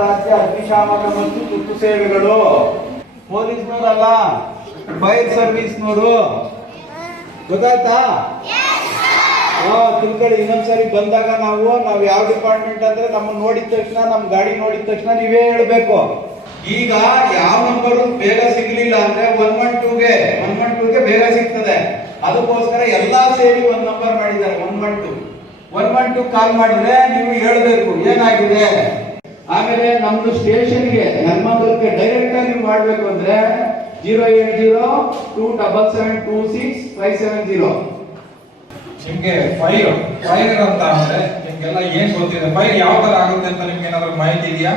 ರಾಜ್ಯ ಅಗ್ನಿಶಾಮಕ ಮತ್ತು ತುರ್ತು ಸೇವೆಗಳು. ಪೊಲೀಸ್ನವರಲ್ಲ, ಫೈರ್ ಸರ್ವಿಸ್ನವರು. ಗೊತ್ತಾಯ್ತಾ? ತಿಳ್ಕೊಳ್ಳಿ. ಇನ್ನೊಂದ್ಸರಿ ಬಂದಾಗ ನಾವು ಯಾವ ಡಿಪಾರ್ಟ್ಮೆಂಟ್ ಅಂದ್ರೆ ನಮ್ಮನ್ನ ನೋಡಿದ ತಕ್ಷಣ, ನಮ್ ಗಾಡಿ ನೋಡಿದ ತಕ್ಷಣ ನೀವೇ ಹೇಳ್ಬೇಕು. ಈಗ ಯಾವ ನಂಬರ್ ಬೇಗ ಸಿಗ್ಲಿಲ್ಲ ಅಂದ್ರೆ 112ಗೆ ಬೇಗ ಸಿಗ್ತದೆ. ಅದಕ್ಕೋಸ್ಕರ ಎಲ್ಲಾ ಸೇರಿ ಒಂದ್ ನಂಬರ್ ಮಾಡಿದ್ದಾರೆ, 112 ಕಾಲ್ ಮಾಡಿದ್ರೆ ನೀವು ಹೇಳ್ಬೇಕು ಏನಾಗಿದೆ. ಆಮೇಲೆ ನಮ್ದು ಸ್ಟೇಷನ್ಗೆ ನಮ್ಮಂದಕ್ಕೆ ಡೈರೆಕ್ಟ್ ಆಗಿ ನೀವು ಮಾಡ್ಬೇಕು ಅಂದ್ರೆ 08027726570. ನಿಮ್ಗೆ ಫೈರ್ ಅಂತ ಅಂದ್ರೆ ನಿಮ್ಗೆಲ್ಲ ಏನ್ ಗೊತ್ತಿದೆ? ಫೈರ್ ಯಾವ ತರ ಆಗುತ್ತೆ ಅಂತ ನಿಮ್ಗೆ ಏನಾದ್ರು ಮಾಹಿತಿ ಇದೆಯಾ?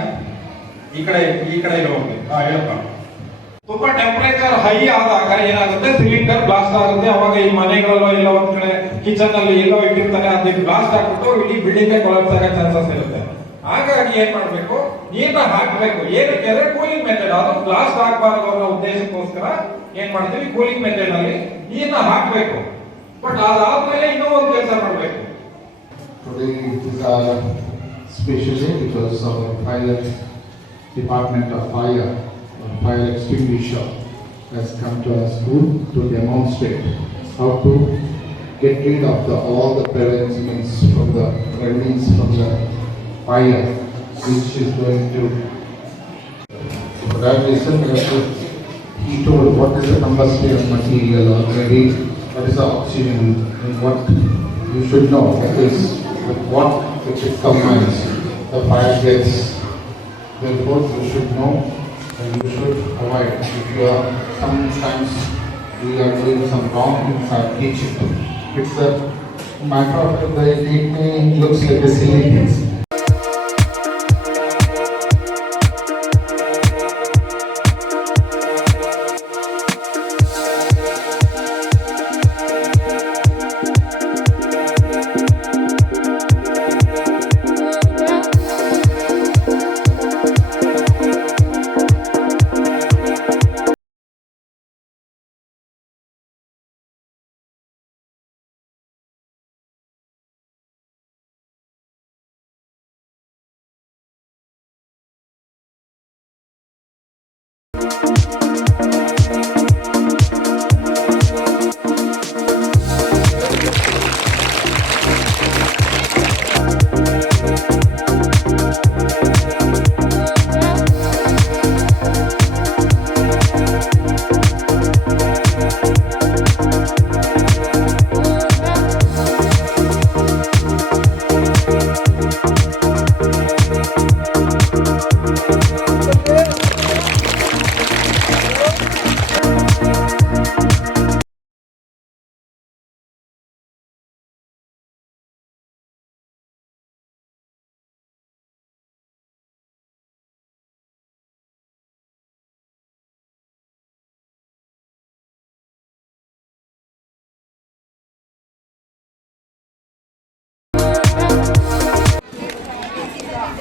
ಈ ಕಡೆ ಇರೋಕೆ ಹೇಳಪ್ಪ. ತುಂಬಾ ಟೆಂಪರೇಚರ್ ಹೈ ಆದಾಗ ಏನಾಗುತ್ತೆ, ಸಿಲಿಂಡರ್ ಬ್ಲಾಸ್ಟ್ ಆಗುತ್ತೆ. ಅವಾಗ ಈ ಮನೆಗಳಲ್ಲೋ ಇಲ್ಲ ಒಂದ್ ಕಡೆ ಕಿಚನ್ ಅಲ್ಲಿ ಎಲ್ಲೋ ಇಟ್ಟಿರ್ತಾರೆ, ಅದಕ್ಕೆ ಬ್ಲಾಸ್ಟ್ ಆಗ್ಬಿಟ್ಟು ಇಡೀ ಬಿಲ್ಡಿಂಗ್ ಕೊಲಾಪ್ಸ್ ಆಗೋ ಚಾನ್ಸಸ್ ಇರುತ್ತೆ. ಹಾಗಾಗಿ ಏನ್ ಮಾಡ್ಬೇಕು, ನೀರ್ನ ಹಾಕ್ಬೇಕು. ಏನಕ್ಕೆ ಅಂದ್ರೆ ಕೂಲಿಂಗ್ ಮೆಥಡ್, ಅದು ಬ್ಲಾಸ್ಟ್ ಆಗಬಾರದು ಅನ್ನೋ ಉದ್ದೇಶಕ್ಕೋಸ್ಕರ ಏನ್ ಮಾಡ್ತೀವಿ, ಕೂಲಿಂಗ್ ಮೆಥಡ್ ಅಲ್ಲಿ ನೀರ್ನ ಹಾಕ್ಬೇಕು. ಬಟ್ ಅದಾದ್ಮೇಲೆ ಇನ್ನೂ ಒಂದು ಕೆಲಸ ಮಾಡ್ಬೇಕು. Today is our special day because our fire department of fire extinguisher has come to our school to demonstrate how to get rid of all the preventions from the remedies from the fire which is going to. For that reason, he told what is the combustible material already, what is the oxygen, and what you should know. That is what which it combines, the fire gets. Therefore, you should know and you should avoid. If you are sometimes we are doing some wrong in our teaching, it's a matter of the it looks like a silly thing.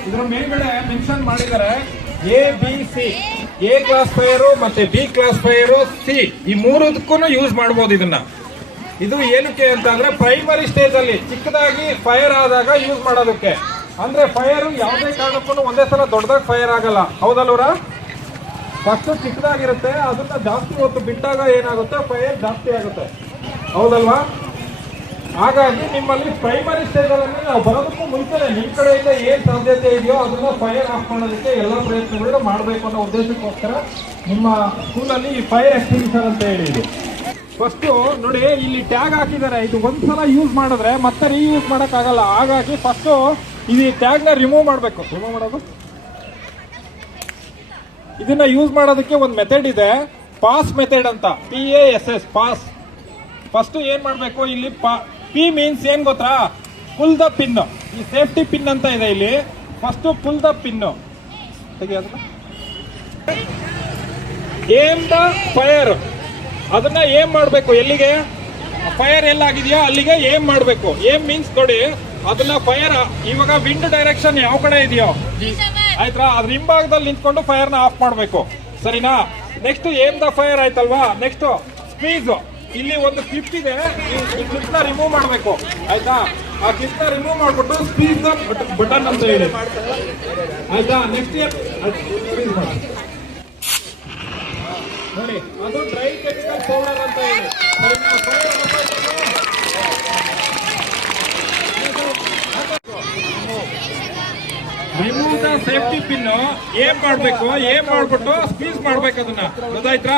ಇದರ ಮೇಲ್ಗಡೆ mention ಮಾಡಿದ್ದಾರೆ ABC, A class fire ಮತ್ತೆ B class fire, C ಈ ಮೂರದಕ್ಕೂ use ಮಾಡಬಹುದು. ಇದು ಏನಕ್ಕೆ ಅಂತ ಅಂದ್ರೆ ಪ್ರೈಮರಿ ಸ್ಟೇಜ್ ಅಲ್ಲಿ ಚಿಕ್ಕದಾಗಿ ಫೈರ್ ಆದಾಗ ಯೂಸ್ ಮಾಡೋದಕ್ಕೆ. ಅಂದ್ರೆ ಫೈರ್ ಯಾವುದೇ ಕಾರಣಕ್ಕೂ ಒಂದೇ ಸಲ ದೊಡ್ಡದಾಗಿ ಫೈರ್ ಆಗಲ್ಲ, ಹೌದಲ್ವರ? ಫಸ್ಟ್ ಚಿಕ್ಕದಾಗಿರುತ್ತೆ, ಅದನ್ನ ಜಾಸ್ತಿ ಹೊತ್ತು ಬಿಟ್ಟಾಗ ಏನಾಗುತ್ತೆ, ಫೈರ್ ಜಾಸ್ತಿ ಆಗುತ್ತೆ, ಹೌದಲ್ವಾ? ಹಾಗಾಗಿ ನಿಮ್ಮಲ್ಲಿ ಪ್ರೈಮರಿ ಸ್ಟೇಜ್ ಅಲ್ಲಿ ನಾವು ಬರೋದಕ್ಕೂ ಮುಂಚೆನೆ ನಿಮ್ ಕಡೆಯಿಂದ ಏನ್ ಸಾಧ್ಯತೆ ಇದೆಯೋ ಅದನ್ನ ಫೈರ್ ಆಫ್ ಮಾಡೋದಕ್ಕೆ ಎಲ್ಲ ಪ್ರಯತ್ನಗಳು ಮಾಡಬೇಕು ಅನ್ನೋ ಉದ್ದೇಶಕ್ಕೋಸ್ಕರ ನಿಮ್ಮ ಸ್ಕೂಲಲ್ಲಿ ಈ ಫೈರ್ ಎಕ್ಸ್ಟಿಂಗ್ವಿಷರ್ ಅಂತ ಹೇಳಿ ಇದೆ. ಫಸ್ಟ್ ನೋಡಿ, ಇಲ್ಲಿ ಟ್ಯಾಗ್ ಹಾಕಿದ್ದಾರೆ. ಇದು ಒಂದ್ಸಲ ಯೂಸ್ ಮಾಡಿದ್ರೆ ಮತ್ತೆ ರೀಯೂಸ್ ಮಾಡಕ್ ಆಗಲ್ಲ. ಹಾಗಾಗಿ ಫಸ್ಟ್ ಈ ಟ್ಯಾಗ್ ನ ರಿಮೂವ್ ಮಾಡಬೇಕು. ರಿಮೂವ್ ಮಾಡೋದು, ಇದನ್ನ ಯೂಸ್ ಮಾಡೋದಕ್ಕೆ ಒಂದು ಮೆಥಡ್ ಇದೆ, ಪಾಸ್ ಮೆಥಡ್ ಅಂತ, PASS ಪಾಸ್. ಫಸ್ಟ್ ಏನ್ ಮಾಡ್ಬೇಕು, ಇಲ್ಲಿ P ಮೀನ್ಸ್ ಏನ್ ಗೊತ್ತಾ, ಪುಲ್ ದ ಪಿನ್. ಈ ಸೇಫ್ಟಿ ಪಿನ್ ಅಂತ ಇದೆ ಇಲ್ಲಿ. ಫಸ್ಟ್ ಪುಲ್ ದ ಪಿನ್ ತೆಗೆಯೋದು. ಏಮ್ ದ ಫೈರ್, ಅದನ್ನ ಏಮ್ ಮಾಡಬೇಕು. ಎಲ್ಲಿಗೆ ಫೈರ್ ಎಲ್ಲಾಗಿದೆಯೋ ಅಲ್ಲಿಗೆ ಏಮ್ ಮಾಡಬೇಕು. ಏಮ್ ಮೀನ್ಸ್ ನೋಡಿ, ಅದನ್ನ ಫೈರ್ ಇವಾಗ ವಿಂಡ್ ಡೈರೆಕ್ಷನ್ ಯಾವ ಕಡೆ ಇದೆಯೋ ಆಯ್ತಾ, ಅದ್ರ ಹಿಂಭಾಗದಲ್ಲಿ ನಿಂತ್ಕೊಂಡು ಫೈರ್ ನ ಆಫ್ ಮಾಡಬೇಕು, ಸರಿನಾ? ನೆಕ್ಸ್ಟ್ ಏಮ್ ದ ಫೈರ್ ಆಯ್ತಲ್ವಾ. ನೆಕ್ಸ್ಟ್ ಸ್ಕ್ವೀಸ್, ಇಲ್ಲಿ ಒಂದು ಕ್ಲಿಪ್ ಇದೆ, ಈ ಕ್ಲಿಪ್ ನ ರಿಮೂವ್ ಮಾಡಬೇಕು, ಆಯ್ತಾ? ಆ ಕ್ಲಿಪ್ ನ ರಿಮೂವ್ ಮಾಡ್ಬಿಟ್ಟು ಸ್ಪೀಡ್ ದ ಬಟನ್ ಅಂತ ಹೇಳಿ, ಆಯ್ತಾ? ನೆಕ್ಸ್ಟ್ ಇಯರ್ ನೋಡಿ, ಅದು ಡ್ರೈ ಕೆಮಿಕಲ್ ಪೌಡರ್ ಅಂತ ಹೇಳಿ. ರಿಮೂವ್ ದ ಸೇಫ್ಟಿ ಪಿನ್ ಏನ್ ಮಾಡ್ಬೇಕು, ಏನ್ ಮಾಡ್ಬಿಟ್ಟು ಸ್ಕ್ವೀಸ್ ಮಾಡ್ಬೇಕು ಅದನ್ನ, ಗೊತ್ತಾಯ್ತಾ?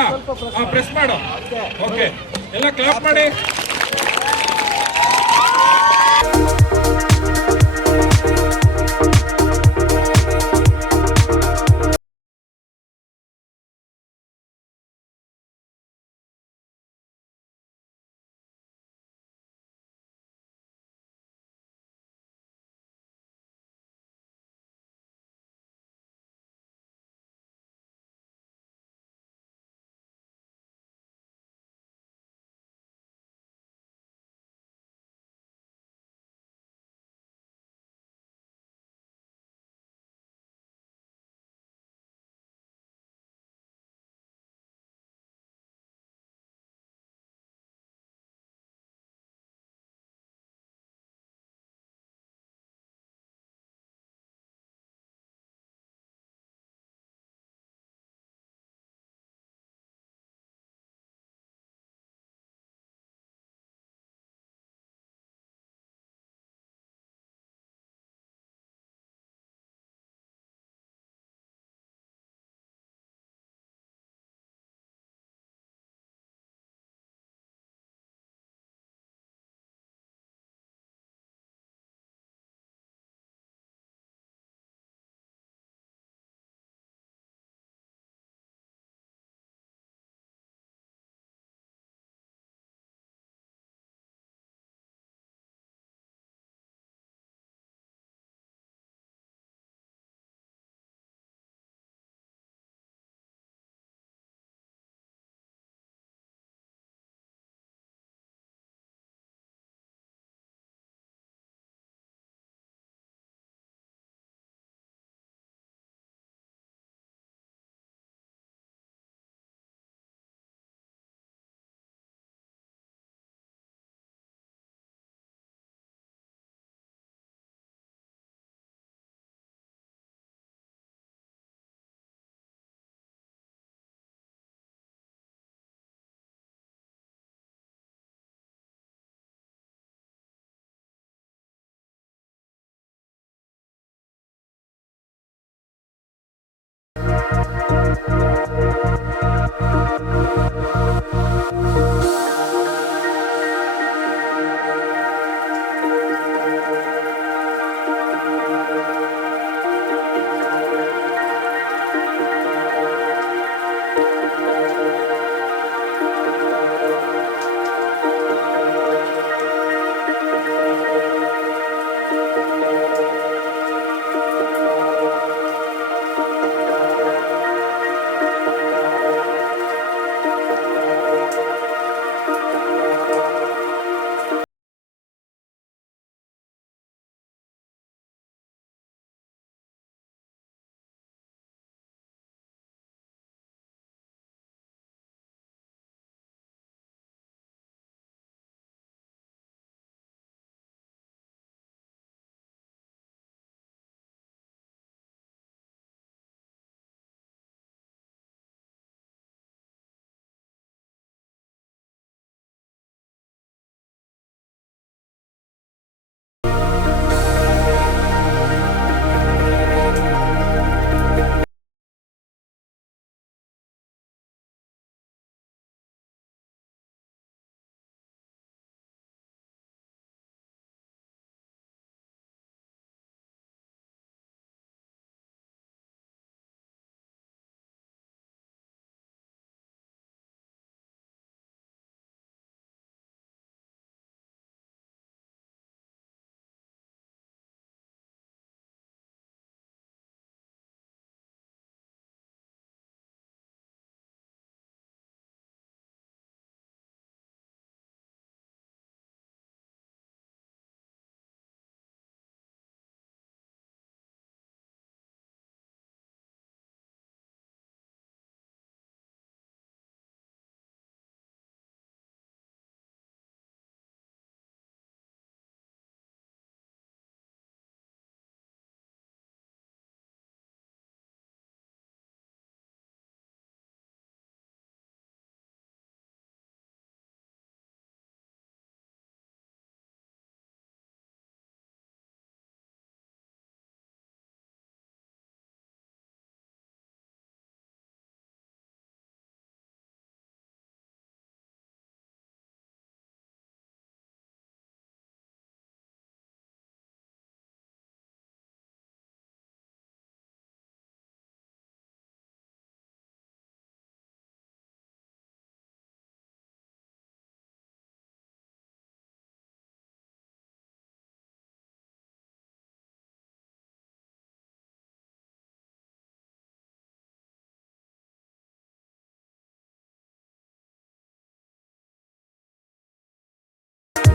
ಪ್ರೆಸ್ ಮಾಡು. ಓಕೆ, ಎಲ್ಲ ಕ್ಲಾಪ್ ಮಾಡಿ.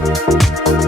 Thank